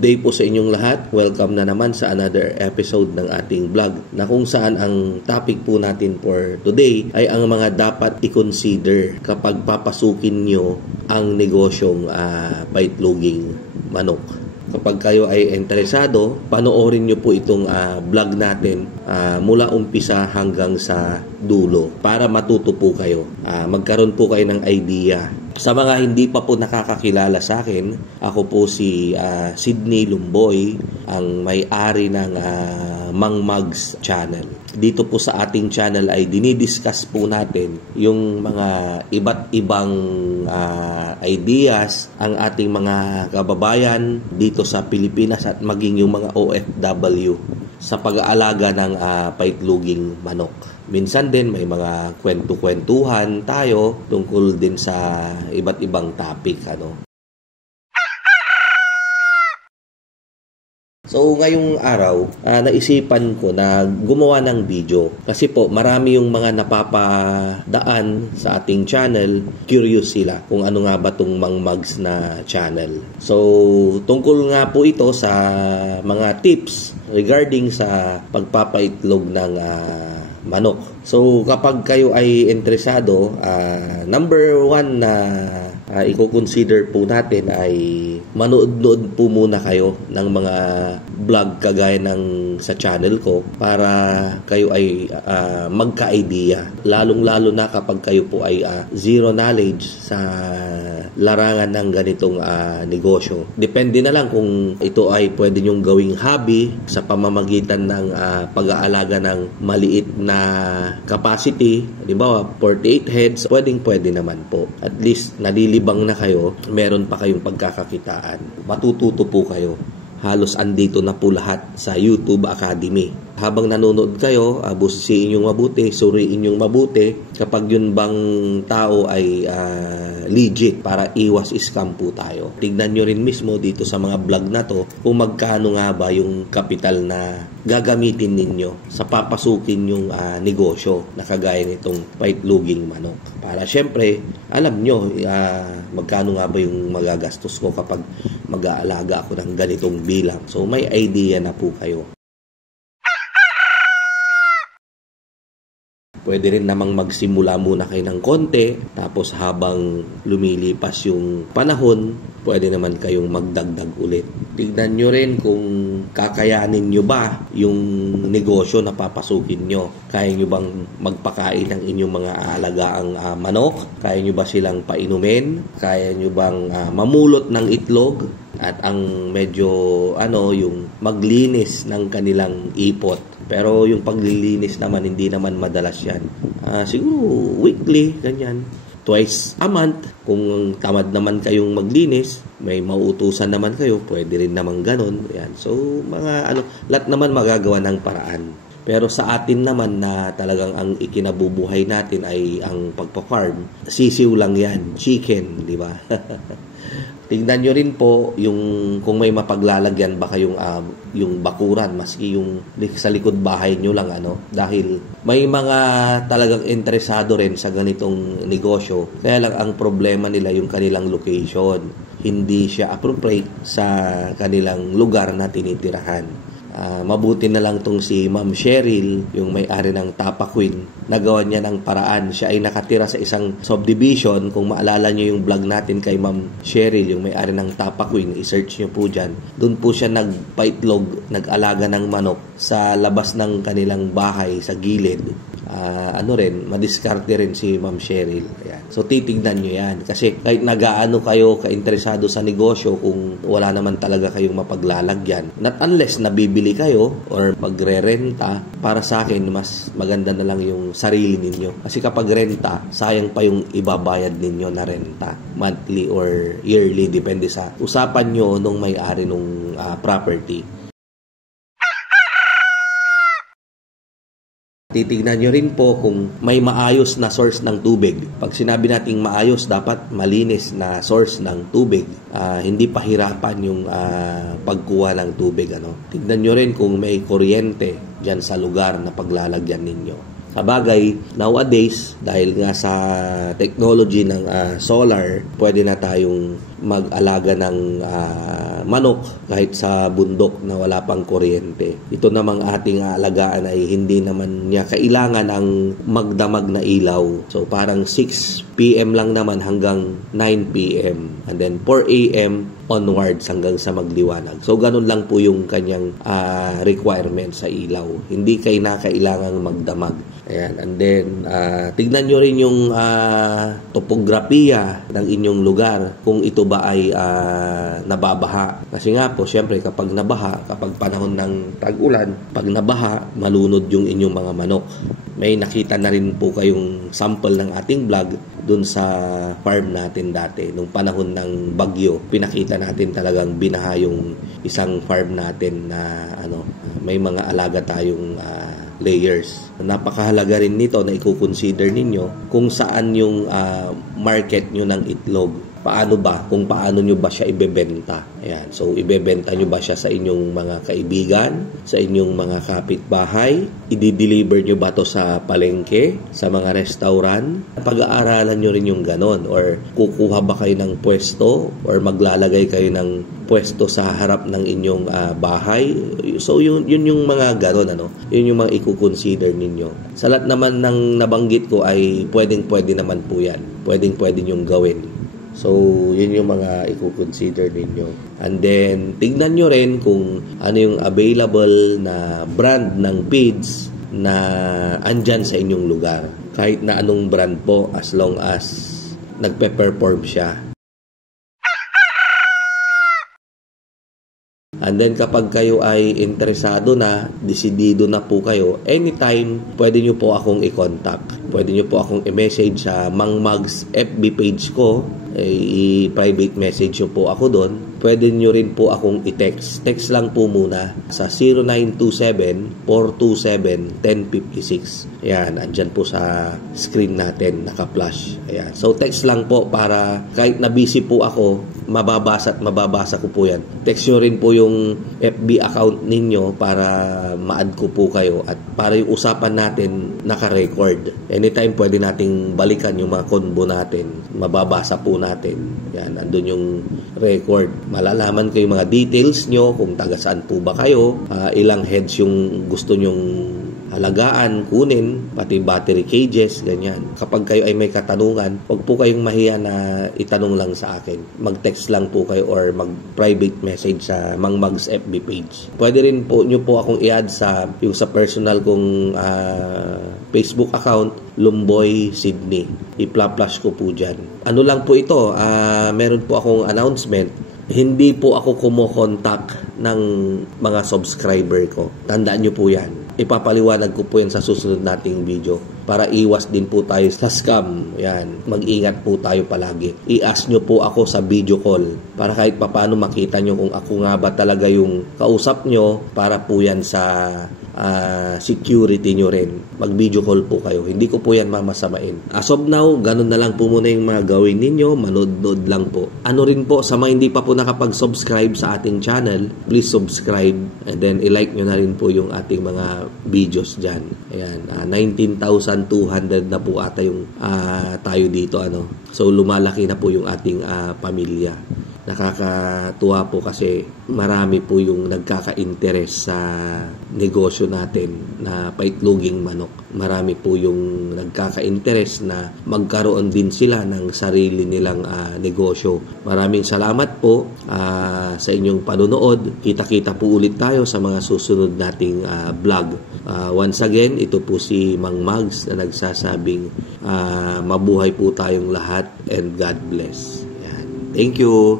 Good day po sa inyong lahat. Welcome na naman sa another episode ng ating vlog na kung saan ang topic po natin for today ay ang mga dapat i-consider kapag papasukin nyo ang negosyong paitloging manok. Kapag kayo ay interesado, panoorin nyo po itong vlog natin mula umpisa hanggang sa dulo para matuto po kayo. Magkaroon po kayo ng idea. Sa mga hindi pa po nakakakilala sa akin, ako po si Sydney Lumboy, ang may-ari ng Mang Mags channel. Dito po sa ating channel ay dinidiscuss po natin yung mga iba't ibang ideas ang ating mga kababayan dito sa Pilipinas at maging yung mga OFW sa pag-aalaga ng paitloging manok. Minsan din may mga kwento-kwentuhan tayo tungkol din sa iba't ibang topic. So ngayong araw, naisipan ko na gumawa ng video kasi po marami yung mga napapadaan sa ating channel, curious sila kung ano nga ba itong Mang Mags na channel. So tungkol nga po ito sa mga tips regarding sa pagpapaitlog ng manok. So kapag kayo ay interesado, number one na i-consider po natin ay manood-nood po muna kayo ng mga vlog kagaya ng sa channel ko para kayo ay magka-idea. Lalong-lalo na kapag kayo po ay zero knowledge sa larangan ng ganitong negosyo. Depende na lang kung ito ay pwede nyong gawing hobby sa pamamagitan ng pag-aalaga ng maliit na capacity. Halimbawa, 48 heads, pwede naman po. At least, nalilibang na kayo, meron pa kayong pagkakakitaan. Matututo po kayo. Halos andito na po lahat sa YouTube Academy. Habang nanonood kayo, busisiin nyo mabuti, suriin nyo mabuti kapag yun bang tao ay legit para iwas scam po tayo. Tignan nyo rin mismo dito sa mga vlog na to kung magkano nga ba yung kapital na gagamitin ninyo sa papasukin yung negosyo na kagaya nitong paitloging manok. Para syempre, alam nyo magkano nga ba yung magagastos ko kapag mag-aalaga ako ng ganitong bilang. So may idea na po kayo. Pwede rin namang magsimula muna kayo ng konti, tapos habang lumilipas yung panahon, pwede naman kayong magdagdag ulit. Tignan nyo rin kung kakayanin nyo ba yung negosyo na papasukin nyo. Kaya nyo bang magpakain ng inyong mga alagaang manok? Kaya nyo ba silang painumin? Kaya nyo bang mamulot ng itlog? At ang medyo yung maglinis ng kanilang ipot. Pero yung paglilinis naman, hindi naman madalas yan. Siguro weekly, ganyan. Twice a month. Kung tamad naman kayong maglinis, may mauutusan naman kayo, pwede rin naman ganun. Yan. So, lahat naman magagawa ng paraan. Pero sa atin naman na talagang ang ikinabubuhay natin ay ang pagpa-farm, sisiw lang yan, chicken, di ba? Tingnan nyo rin po yung kung may mapaglalagyan ba kayong yung bakuran, maski yung sa likod bahay nyo lang dahil may mga talagang interesado rin sa ganitong negosyo. Kaya lang ang problema nila yung kanilang location. Hindi siya appropriate sa kanilang lugar na tinitirahan. Mabuti na lang tong si Ma'am Cheryl, yung may-ari ng Tapa Queen, nagawa niya ng paraan. Siya ay nakatira sa isang subdivision. Kung maalala niyo yung vlog natin kay Ma'am Cheryl, yung may-ari ng Tapa Queen, i-search niyo po dyan. Doon po siya nagpaitlog, nag-alaga ng manok sa labas ng kanilang bahay sa gilid. Madiskarte rin si Ma'am Cheryl. Ayan. So titignan nyo yan. Kasi kahit nagaano kayo kainteresado sa negosyo, kung wala naman talaga kayong mapaglalagyan, not unless nabibili kayo or magre-renta, para sa akin, mas maganda na lang yung sarili ninyo. Kasi kapag renta, sayang pa yung ibabayad ninyo na renta. Monthly or yearly, depende sa usapan nyo nung may-ari nung property. Titignan nyo rin po kung may maayos na source ng tubig. Pag sinabi nating maayos, dapat malinis na source ng tubig. Hindi pahirapan yung pagkuha ng tubig. Tignan nyo rin kung may kuryente dyan sa lugar na paglalagyan ninyo. Sabagay, nowadays, dahil nga sa technology ng solar, pwede na tayong mag-alaga ng manok kahit sa bundok na wala pang kuryente. Ito namang ating aalagaan ay hindi naman niya kailangan ang magdamag na ilaw. So parang 6 PM lang naman hanggang 9 PM and then 4 AM onwards hanggang sa magliwanag. So ganun lang po yung kanyang requirement sa ilaw. Hindi kayo na kailangang magdamag. Ayan. And then tignan nyo rin yung topografiya ng inyong lugar kung ito ba ay nababaha. Kasi nga po, syempre kapag nabaha, kapag panahon ng tag-ulan, pag nabaha, malunod yung inyong mga manok. May nakita na rin po kayong sample ng ating vlog dun sa farm natin dati. Nung panahon ng bagyo, pinakita natin talagang binaha yung isang farm natin na may mga alaga tayong layers. Napakahalaga rin nito na i-consider ninyo kung saan yung market nyo ng itlog. Paano ba? Kung paano nyo ba siya ibebenta. Ayan. So, ibebenta nyo ba siya sa inyong mga kaibigan, sa inyong mga kapitbahay? I-deliver nyo ba to sa palengke, sa mga restaurant? Pag-aaralan nyo rin yung ganon. Or kukuha ba kayo ng pwesto? Or maglalagay kayo ng pwesto sa harap ng inyong bahay? So, yun yung mga ganon. Yun yung mga i-consider ninyo. Sa lahat naman ng nabanggit ko ay pwedeng-pwede naman po yan. Pwedeng-pwede nyong gawin. So, yun yung mga i-consider ninyo. And then, tignan nyo rin kung ano yung available na brand ng feeds na andyan sa inyong lugar. Kahit na anong brand po, as long as nagpe-perform siya. And then kapag kayo ay interesado na, desidido na po kayo, anytime pwede nyo po akong i-contact. Pwede nyo po akong i-message sa Mang Mags FB page ko. I-private message nyo po ako doon. Pwede nyo rin po akong i-text. Text lang po muna sa 0927-427-1056. Ayan, andyan po sa screen natin, naka-flash. Ayan. So, text lang po para kahit na busy po ako, mababasa ko po yan. Text nyo rin po yung FB account ninyo para ma-add ko po kayo at para yung usapan natin naka-record. Anytime pwede nating balikan yung mga convo natin. Mababasa po natin. Yan, andun yung record. Malalaman ko yung mga details nyo, kung taga saan po ba kayo, ilang heads yung gusto nyong halagaan, kunin, pati battery cages, ganyan. Kapag kayo ay may katanungan, huwag po kayong mahiya na itanong lang sa akin. Mag-text lang po kayo or mag-private message sa Mang Mags FB page. Pwede rin po nyo po akong i-add sa personal kong Facebook account, Lumboy Sydney. I-flash ko po dyan. Ano lang po ito, meron po akong announcement. Hindi po ako kumokontak ng mga subscriber ko. Tandaan nyo po yan. Ipapaliwanag ko po yan sa susunod nating video para iwas din po tayo sa scam. Yan. Mag-ingat po tayo palagi. I-ask nyo po ako sa video call para kahit papaano makita nyo kung ako nga ba talaga yung kausap nyo para po yan sa security nyo rin. Mag-video call po kayo. Hindi ko po yan mamasamain. As of now, ganun na lang po muna yung mga gawin ninyo. Manood-nood lang po. Ano rin po, sa mga hindi pa po nakapag-subscribe sa ating channel, please subscribe and then i-like nyo na rin po yung ating mga videos dyan. Ayan, 19,200 na po ata yung tayo dito. So, lumalaki na po yung ating pamilya. Nakakatuwa po kasi marami po yung nagkaka-interest sa negosyo natin na paitloging manok. Marami po yung nagkaka-interest na magkaroon din sila ng sarili nilang negosyo. Maraming salamat po sa inyong panunood. Kita-kita po ulit tayo sa mga susunod nating vlog. Once again, ito po si Mang Mags na nagsasabing mabuhay po tayong lahat and God bless. Yan. Thank you.